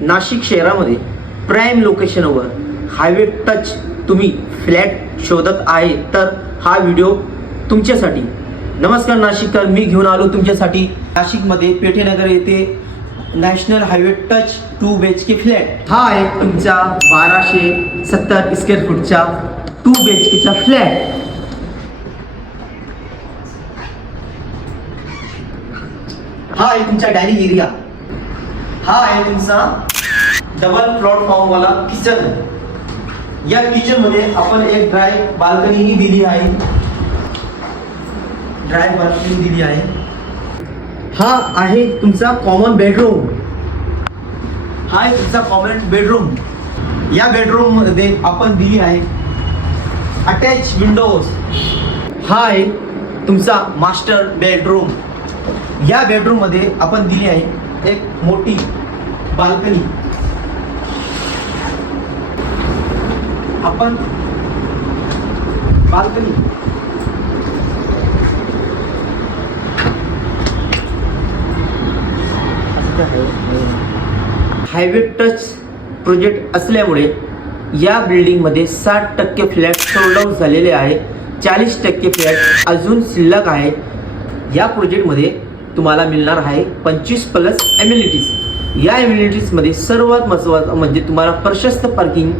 नाशिक शहरामध्ये प्राईम लोकेशनवर highway touch तुम्ही फ्लॅट शोधत आहे तर हा व्हिडिओ तुमच्यासाठी. नमस्कार नाशिककर, मी घेऊन आलो तुमच्यासाठी नाशिकमध्ये पेठेनगर येथे national highway touch 2 BHK flat. हा आहे तुमचा 1270 स्क्वेअर फूटचा 2 BHKचा फ्लॅट. हा आहे तुमचा डायनिंग एरिया. हा आहे तुमचा डबल प्लॅटफॉर्म वाला किचन. या किचन मध्ये आपण एक ड्राय बाल्कनी दिली आहे. हा आहे तुमचा कॉमन बेडरूम. हा आहे तुमचा कॉमन बेडरूम. या बेडरूम मध्ये आपण दिली आहे अटॅच विंडोज. हा आहे तुमचा मास्टर बेडरूम. या बेडरूम मध्ये आपण दिली आहे एक मोठी बाल्कनी. आपण बाल्कनी हायवे टच प्रोजेक्ट असल्यामुळे या बिल्डिंगमध्ये 60% फ्लॅट सोल्ड आउट झालेले आहे. 40% फ्लॅट अजून शिल्लक आहे. या प्रोजेक्टमध्ये तुम्हाला मिळणार आहे 25+ एम्युनिटीज. या एम्युनिटीजमध्ये सर्वात महत्त्वाचं म्हणजे तुम्हाला प्रशस्त parking,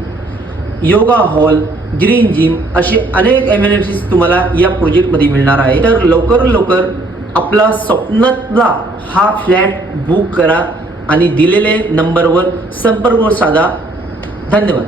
yoga hall, green gym असे अनेक एम्युनिटीज तुम्हाला या प्रोजेक्टमध्ये मिळणार आहे. तर लवकर आपला स्वप्नातला हा फ्लॅट बुक करा आणि दिलेले नंबरवर संपर्क साधा. धन्यवाद.